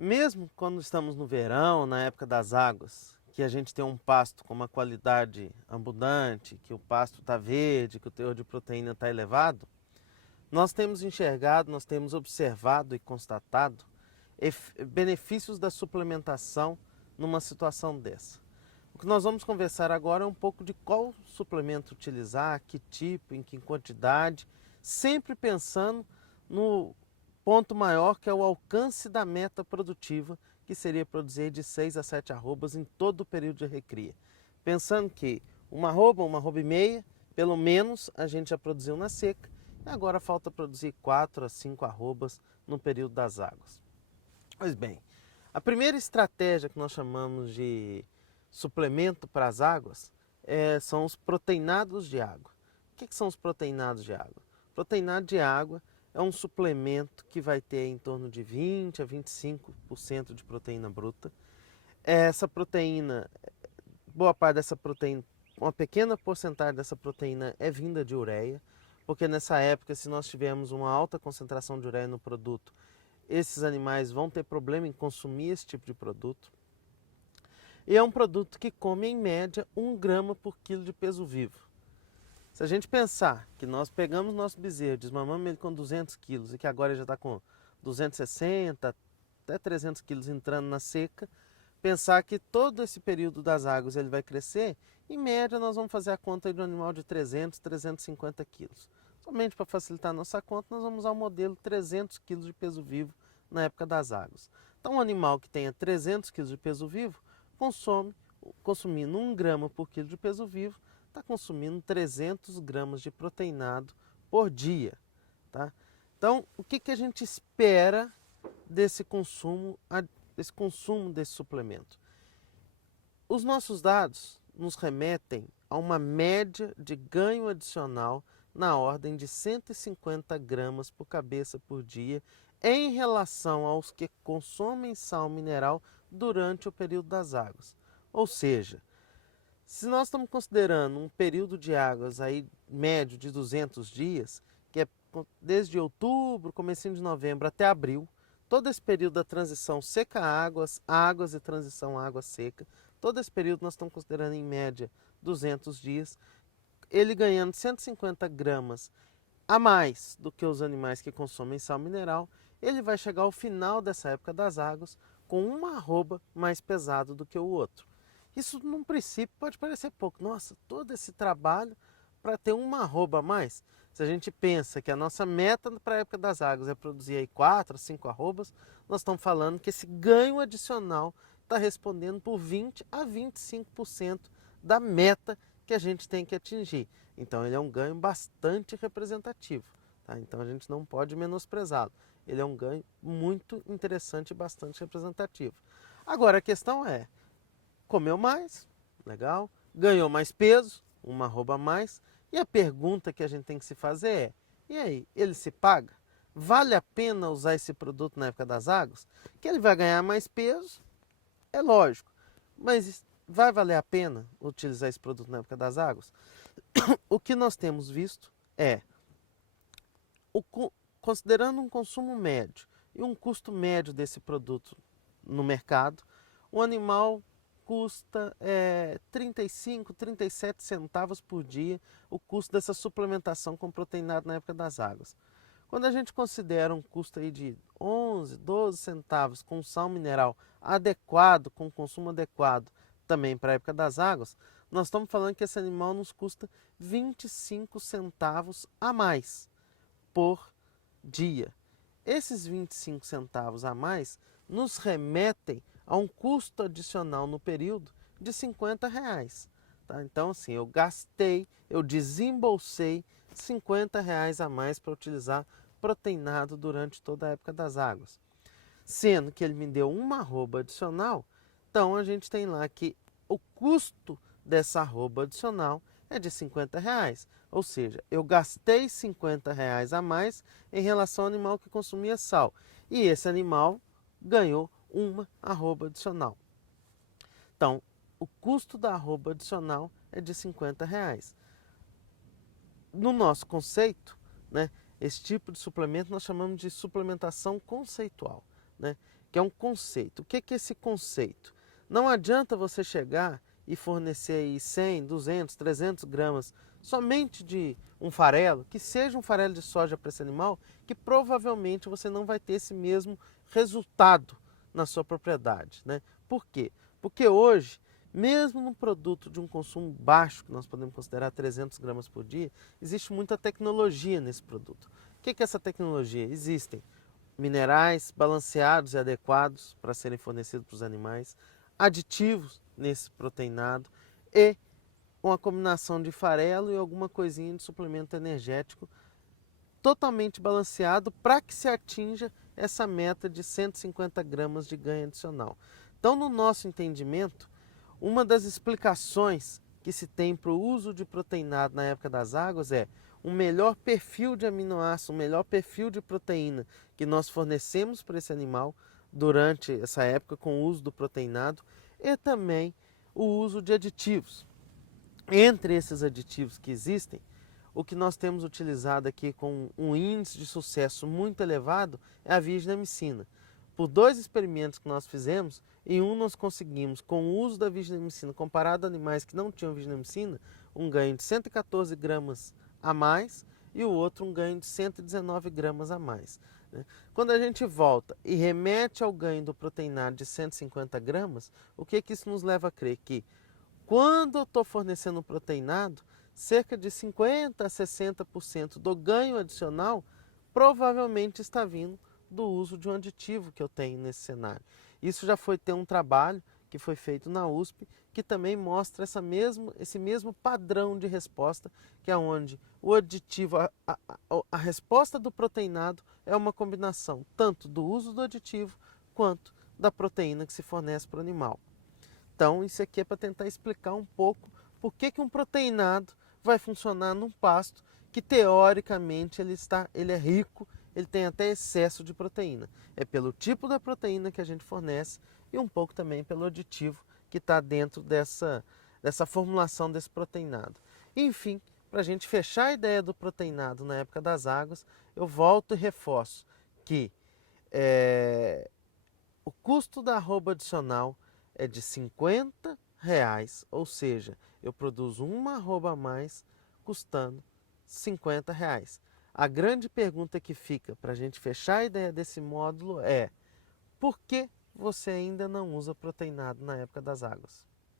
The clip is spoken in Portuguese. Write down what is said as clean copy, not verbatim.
Mesmo quando estamos no verão, na época das águas, que a gente tem um pasto com uma qualidade abundante, que o pasto está verde, que o teor de proteína está elevado, nós temos enxergado, nós temos observado e constatado benefícios da suplementação numa situação dessa. O que nós vamos conversar agora é um pouco de qual suplemento utilizar, que tipo, em que quantidade, sempre pensando no ponto maior, que é o alcance da meta produtiva, que seria produzir de 6 a 7 arrobas em todo o período de recria. Pensando que uma arroba e meia, pelo menos a gente já produziu na seca, e agora falta produzir 4 a 5 arrobas no período das águas. Pois bem, a primeira estratégia que nós chamamos de suplemento para as águas são os proteinados de água. O que são os proteinados de água? Proteinado de água é um suplemento que vai ter em torno de 20 a 25% de proteína bruta. Essa proteína, boa parte dessa proteína, uma pequena porcentagem dessa proteína é vinda de ureia, porque nessa época, se nós tivermos uma alta concentração de ureia no produto, esses animais vão ter problema em consumir esse tipo de produto. E é um produto que come em média 1 grama por quilo de peso vivo. Se a gente pensar que nós pegamos nosso bezerro, desmamamos ele com 200 quilos e que agora ele já está com 260 até 300 quilos entrando na seca, pensar que todo esse período das águas ele vai crescer, em média nós vamos fazer a conta de um animal de 300, 350 quilos. Somente para facilitar a nossa conta, nós vamos usar o modelo 300 quilos de peso vivo na época das águas. Então, um animal que tenha 300 quilos de peso vivo, consumindo 1 grama por quilo de peso vivo, está consumindo 300 gramas de proteinado por dia. Tá? Então, o que a gente espera desse consumo desse suplemento? Os nossos dados nos remetem a uma média de ganho adicional na ordem de 150 gramas por cabeça por dia em relação aos que consomem sal mineral durante o período das águas. Ou seja, se nós estamos considerando um período de águas aí médio de 200 dias, que é desde outubro, comecinho de novembro até abril, todo esse período da transição seca-águas, águas e transição água-seca, todo esse período nós estamos considerando em média 200 dias, ele ganhando 150 gramas a mais do que os animais que consomem sal mineral, ele vai chegar ao final dessa época das águas com uma arroba mais pesado do que o outro. Isso, num princípio, pode parecer pouco. Nossa, todo esse trabalho para ter uma arroba a mais. Se a gente pensa que a nossa meta para a época das águas é produzir aí 4 a 5 arrobas, nós estamos falando que esse ganho adicional está respondendo por 20 a 25% da meta que a gente tem que atingir. Então ele é um ganho bastante representativo. Tá? Então a gente não pode menosprezá-lo. Ele é um ganho muito interessante e bastante representativo. Agora a questão é, comeu mais, legal, ganhou mais peso, uma arroba a mais, e a pergunta que a gente tem que se fazer é, e aí, ele se paga? Vale a pena usar esse produto na época das águas? Que ele vai ganhar mais peso, é lógico, mas vai valer a pena utilizar esse produto na época das águas? O que nós temos visto é, considerando um consumo médio e um custo médio desse produto no mercado, o animal custa 35, 37 centavos por dia o custo dessa suplementação com proteinado na época das águas. Quando a gente considera um custo aí de 11, 12 centavos com sal mineral adequado, com consumo adequado também para a época das águas, nós estamos falando que esse animal nos custa 25 centavos a mais por dia. Esses 25 centavos a mais nos remetem a um custo adicional no período de R$ 50. Tá? Então, assim, eu desembolsei R$ 50 a mais para utilizar proteinado durante toda a época das águas. Sendo que ele me deu uma arroba adicional, então a gente tem lá que o custo dessa arroba adicional é de R$ 50. Ou seja, eu gastei R$ 50 a mais em relação ao animal que consumia sal. E esse animal ganhou uma arroba adicional. Então, o custo da arroba adicional é de R$ 50. No nosso conceito, né, esse tipo de suplemento nós chamamos de suplementação conceitual. Né? que é um conceito. O que é esse conceito? Não adianta você chegar e fornecer aí 100, 200, 300 gramas somente de um farelo, que seja um farelo de soja para esse animal, que provavelmente você não vai ter esse mesmo resultado na sua propriedade, né? Por quê? Porque hoje, mesmo num produto de um consumo baixo, que nós podemos considerar 300 gramas por dia, existe muita tecnologia nesse produto. O que é essa tecnologia? Existem minerais balanceados e adequados para serem fornecidos para os animais, aditivos nesse proteinado e uma combinação de farelo e alguma coisinha de suplemento energético totalmente balanceado para que se atinja essa meta de 150 gramas de ganho adicional. Então, no nosso entendimento, uma das explicações que se tem para o uso de proteinado na época das águas é um melhor perfil de aminoácido, um melhor perfil de proteína que nós fornecemos para esse animal durante essa época com o uso do proteinado e também o uso de aditivos. Entre esses aditivos que existem, o que nós temos utilizado aqui com um índice de sucesso muito elevado é a viginamicina. Por 2 experimentos que nós fizemos, em um nós conseguimos, com o uso da viginamicina comparado a animais que não tinham viginamicina, um ganho de 114 gramas a mais e o outro um ganho de 119 gramas a mais. Quando a gente volta e remete ao ganho do proteinado de 150 gramas, o que isso nos leva a crer? Que quando eu estou fornecendo proteinado, cerca de 50% a 60% do ganho adicional provavelmente está vindo do uso de um aditivo que eu tenho nesse cenário. Isso já foi ter um trabalho que foi feito na USP, que também mostra esse mesmo padrão de resposta, que é onde o aditivo, a resposta do proteinado é uma combinação tanto do uso do aditivo quanto da proteína que se fornece para o animal. Então, isso aqui é para tentar explicar um pouco por que um proteinado vai funcionar num pasto que, teoricamente, ele é rico, ele tem até excesso de proteína. É pelo tipo da proteína que a gente fornece e um pouco também pelo aditivo que está dentro dessa formulação desse proteinado. Enfim, para a gente fechar a ideia do proteinado na época das águas, eu volto e reforço que o custo da arroba adicional é de R$ 50, ou seja, eu produzo uma arroba a mais custando R$ 50. A grande pergunta que fica para a gente fechar a ideia desse módulo é: por que você ainda não usa proteinado na época das águas?